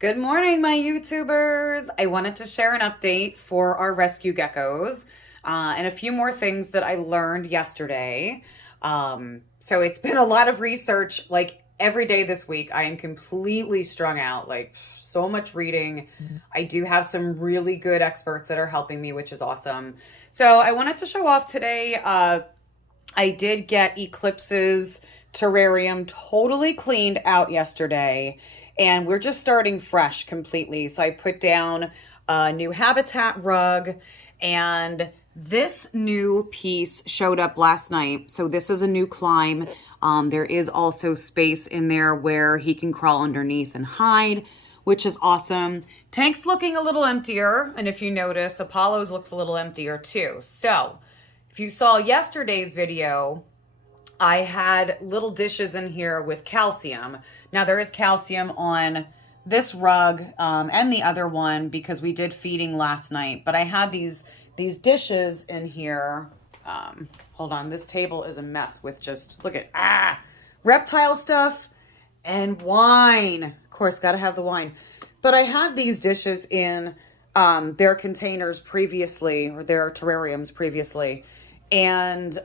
Good morning, my YouTubers. I wanted to share an update for our rescue geckos and a few more things that I learned yesterday. So it's been a lot of research, like every day this week. I am completely strung out, like so much reading. I do have some really good experts that are helping me, which is awesome. So I wanted to show off today. I did get Eclipse's terrarium totally cleaned out yesterday. And we're just starting fresh completely. So I put down a new habitat rug, and this new piece showed up last night. So this is a new climb. There is also space in there where he can crawl underneath and hide, which is awesome. Tank's looking a little emptier. And if you notice, Apollo's looks a little emptier too. So if you saw yesterday's video, I had little dishes in here with calcium. Now there is calcium on this rug and the other one because we did feeding last night. But I had these dishes in here. Hold on, this table is a mess with just, look at, reptile stuff and wine. Of course, gotta have the wine. But I had these dishes in their containers previously, or their terrariums previously. And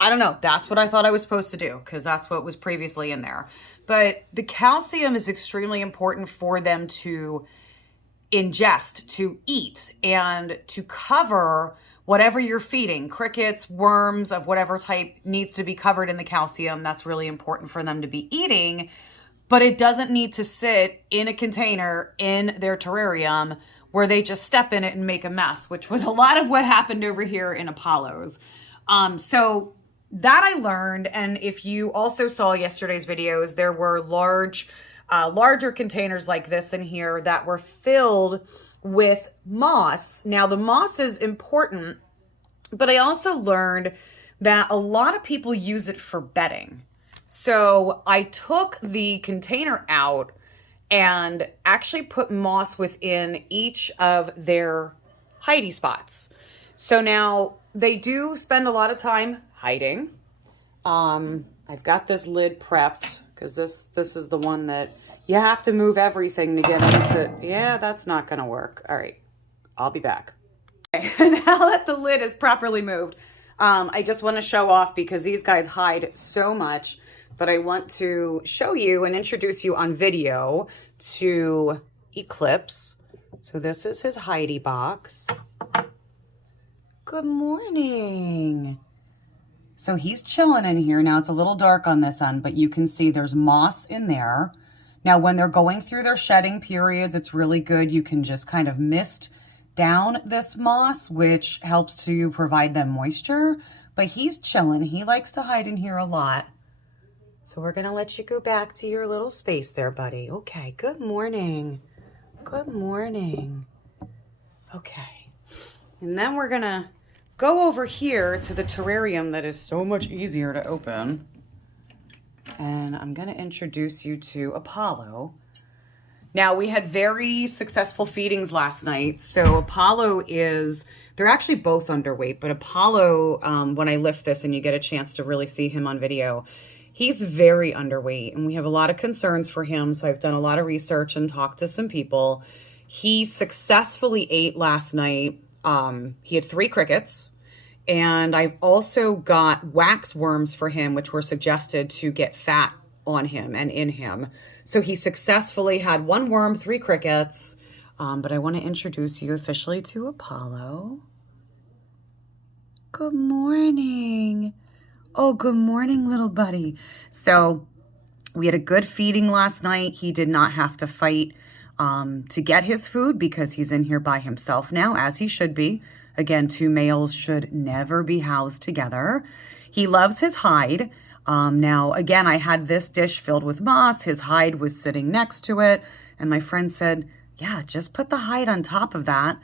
I don't know. That's what I thought I was supposed to do because that's what was previously in there. But the calcium is extremely important for them to ingest, to eat, and to cover whatever you're feeding. Crickets, worms of whatever type needs to be covered in the calcium. That's really important for them to be eating. But it doesn't need to sit in a container in their terrarium where they just step in it and make a mess, which was a lot of what happened over here in Apollo's. So that I learned, and if you also saw yesterday's videos, there were larger containers like this in here that were filled with moss. Now, the moss is important, but I also learned that a lot of people use it for bedding. So I took the container out and actually put moss within each of their hidey spots. So now they do spend a lot of time hiding. I've got this lid prepped because this is the one that you have to move everything to get into. Yeah, that's not going to work. All right, I'll be back. Okay. Now that the lid is properly moved, I just want to show off because these guys hide so much, but I want to show you and introduce you on video to Eclipse. So this is his hidey box. Good morning. So he's chilling in here. Now it's a little dark on this end, but you can see there's moss in there. Now when they're going through their shedding periods, it's really good. You can just kind of mist down this moss, which helps to provide them moisture. But he's chilling. He likes to hide in here a lot. So we're going to let you go back to your little space there, buddy. Okay, good morning. Good morning. Okay. And then we're going to go over here to the terrarium that is so much easier to open. And I'm going to introduce you to Apollo. Now, we had very successful feedings last night. So Apollo they're actually both underweight, but Apollo, when I lift this and you get a chance to really see him on video, he's very underweight and we have a lot of concerns for him. So I've done a lot of research and talked to some people. He successfully ate last night. He had 3 crickets, and I've also got wax worms for him, which were suggested to get fat on him and in him. So he successfully had 1 worm, 3 crickets, but I want to introduce you officially to Apollo. Good morning. Oh, good morning, little buddy. So we had a good feeding last night. He did not have to fight to get his food because he's in here by himself now, as he should be. Again, 2 males should never be housed together. He loves his hide. Now, again, I had this dish filled with moss. His hide was sitting next to it. And my friend said, yeah, just put the hide on top of that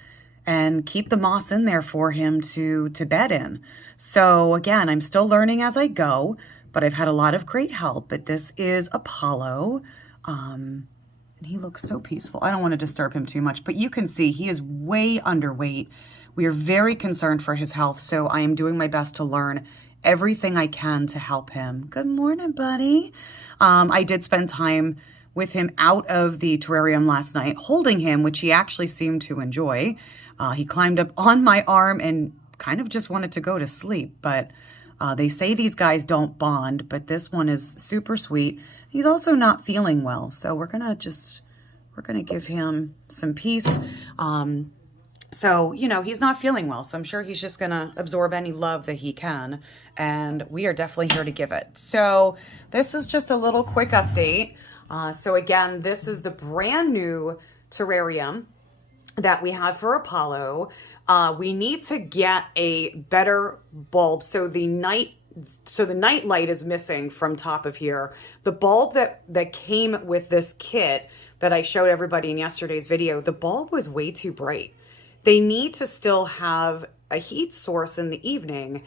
and keep the moss in there for him to bed in. So again, I'm still learning as I go, but I've had a lot of great help. But this is Apollo. And he looks so peaceful. I don't want to disturb him too much, but you can see he is way underweight. We are very concerned for his health, so I am doing my best to learn everything I can to help him. Good morning, buddy. I did spend time with him out of the terrarium last night, holding him, which he actually seemed to enjoy. He climbed up on my arm and kind of just wanted to go to sleep, but they say these guys don't bond, but this one is super sweet. He's also not feeling well, so we're gonna give him some peace. So, you know, he's not feeling well, so I'm sure he's just going to absorb any love that he can, and we are definitely here to give it. So this is just a little quick update. So again, this is the brand new terrarium that we have for Apollo. We need to get a better bulb. So the night light is missing from top of here. The bulb that came with this kit that I showed everybody in yesterday's video, the bulb was way too bright. They need to still have a heat source in the evening,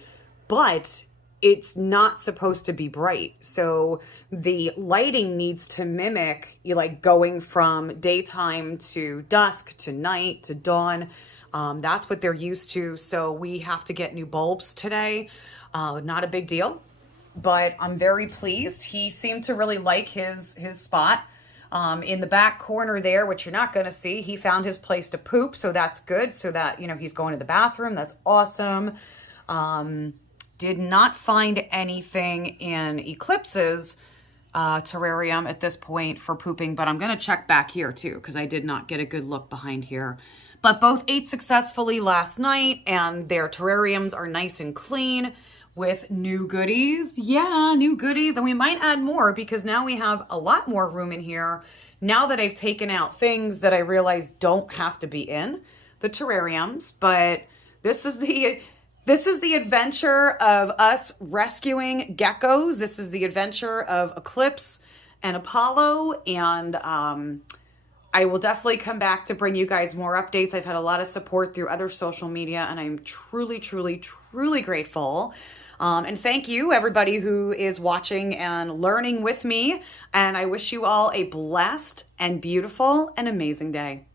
but it's not supposed to be bright. So the lighting needs to mimic, like going from daytime to dusk to night to dawn. That's what they're used to. So we have to get new bulbs today. Not a big deal, but I'm very pleased. He seemed to really like his spot. In the back corner there, which you're not going to see, he found his place to poop. So that's good. So that, you know, he's going to the bathroom. That's awesome. Did not find anything in Eclipse's terrarium at this point for pooping, but I'm going to check back here too, because I did not get a good look behind here. But both ate successfully last night, and their terrariums are nice and clean with new goodies. Yeah, new goodies. And we might add more because now we have a lot more room in here. Now that I've taken out things that I realize don't have to be in the terrariums, but this is the adventure of us rescuing geckos. This is the adventure of Eclipse and Apollo, and I will definitely come back to bring you guys more updates. I've had a lot of support through other social media, and I'm truly, truly, truly grateful. And thank you, everybody who is watching and learning with me. And I wish you all a blessed and beautiful and amazing day.